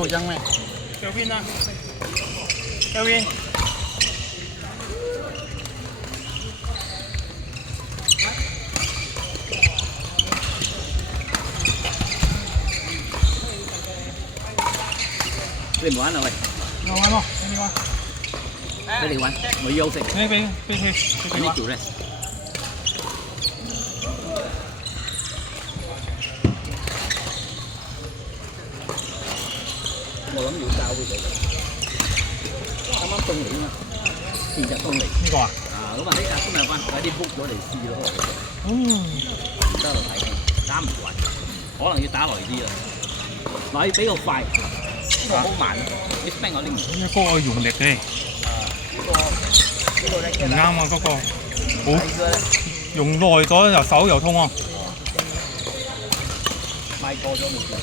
好香咩？右邊啊，右邊。你唔玩啊喂？我玩喎，俾你玩。俾你玩，我休息。俾佢玩。呢條咧，我諗要交俾佢。啱啱凍嚟啊嘛，前日凍嚟。呢個啊？啊，咁啊呢日今日翻快啲 book 咗嚟試咯。唔得就睇，打唔慣，可能要打耐啲啦。嗱，要比較快，呢個好慢，你 spend 我拎唔。呢個要用力嘅。唔啱啊！嗰個好用耐咗又手又痛啊！買過咗冇事，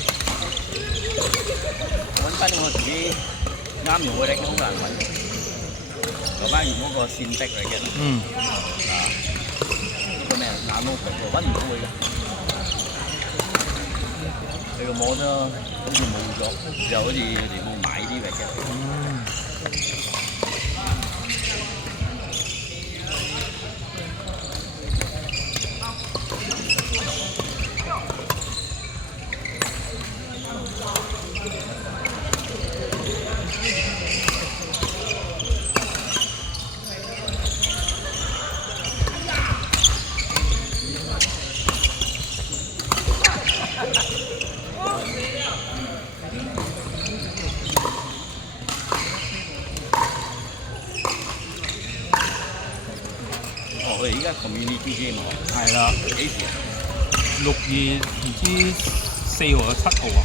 揾翻我自己啱用嘅力好難揾，留翻原嗰個線壁嚟嘅。呢個咩眼毛皮喎，揾唔到佢嘅。你個摸咗好似冇咗，又好似你冇買啲嚟嘅。佢而家 community game 係啦，幾時啊6月唔知4號定7號啊？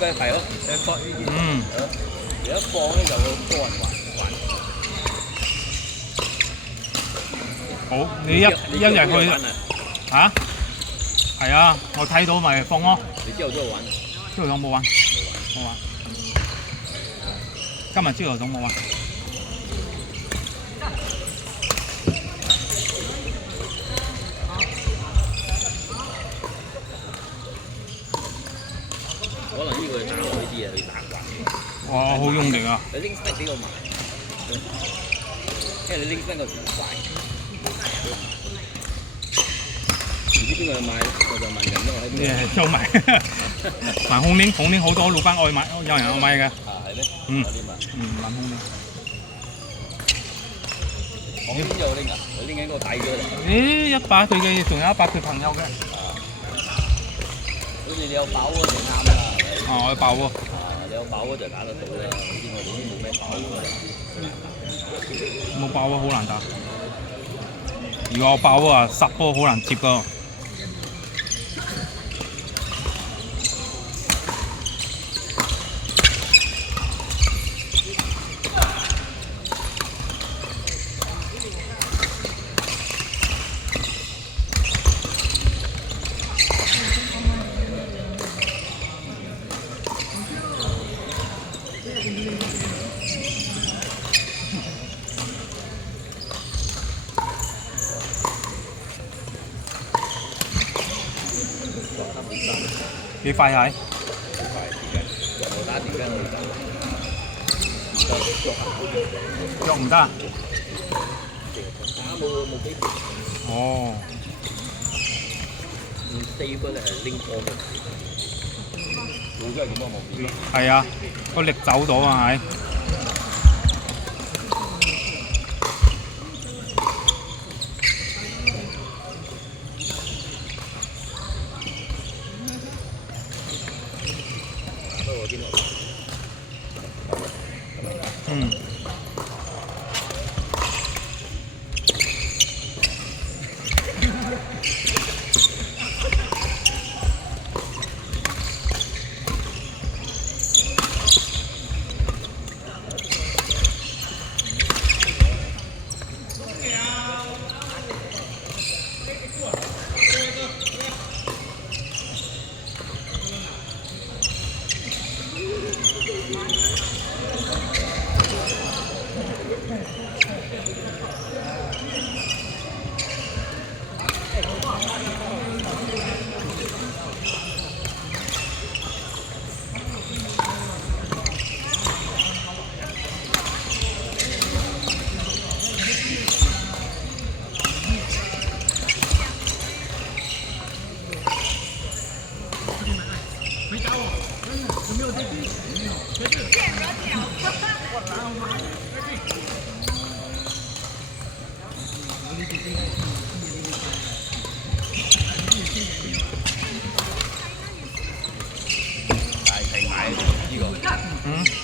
嘅係咯，一放呢啲，如果一放咧就會多人玩。好，你一日去嚇？係啊，我睇到咪放咯。你朝頭早玩？朝頭早冇玩，冇玩。今日朝頭早冇玩。可能呢個打耐啲啊，佢打慣。哇！好用力啊！你拎 stick 比較慢，因為你拎 stick 個時快。唔知邊個去買，我就問人咯，我喺邊。收埋，萬紅鏈好多老闆愛買，有人愛買嘅。啊，係咩？萬紅鏈。紅鏈有拎啊？佢拎緊個大咗嚟。咦，100歲嘅，仲有100歲朋友嘅。好似你有飽嗰就啱啦。我有飽喎。你有飽嗰就打得到啦。好似我哋啲冇咩飽㗎。冇飽喎，好難打。如果我飽啊，10波好難接㗎。幾快係？我打電話去腳唔得啊？打冇幾條。哦。stable 咧係拎波嘅，做咗係點啊？冇事。係啊，個力走咗啊，係。嗯。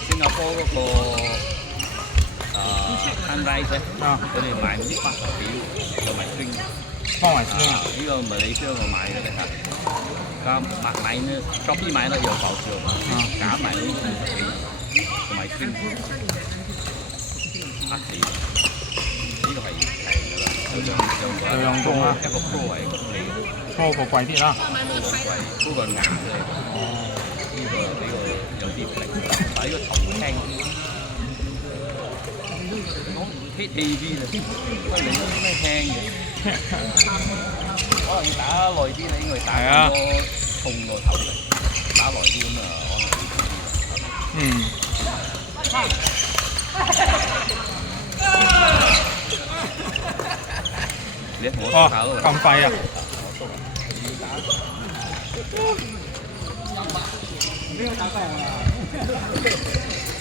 新加坡嗰個sunrise 咧，佢哋賣嗰啲花頭表有埋冰，方圍先啊！呢個唔係你商我買嘅咧嚇，咁買呢 Shopee 買咧有爆笑，假買呢50幾，同埋冰，死！呢個係平㗎啦，有兩個啊，一個 Pro 係一個你嘅，Pro 個貴啲啦，高個硬嘅，呢個有啲平，但係呢個頭輕。hit 氣啲啦，喂你都咩輕嘅？可能要打耐啲啦，因為打多痛個頭嚟，打耐啲咁啊，可能會你同我考咁快啊！没有打败我。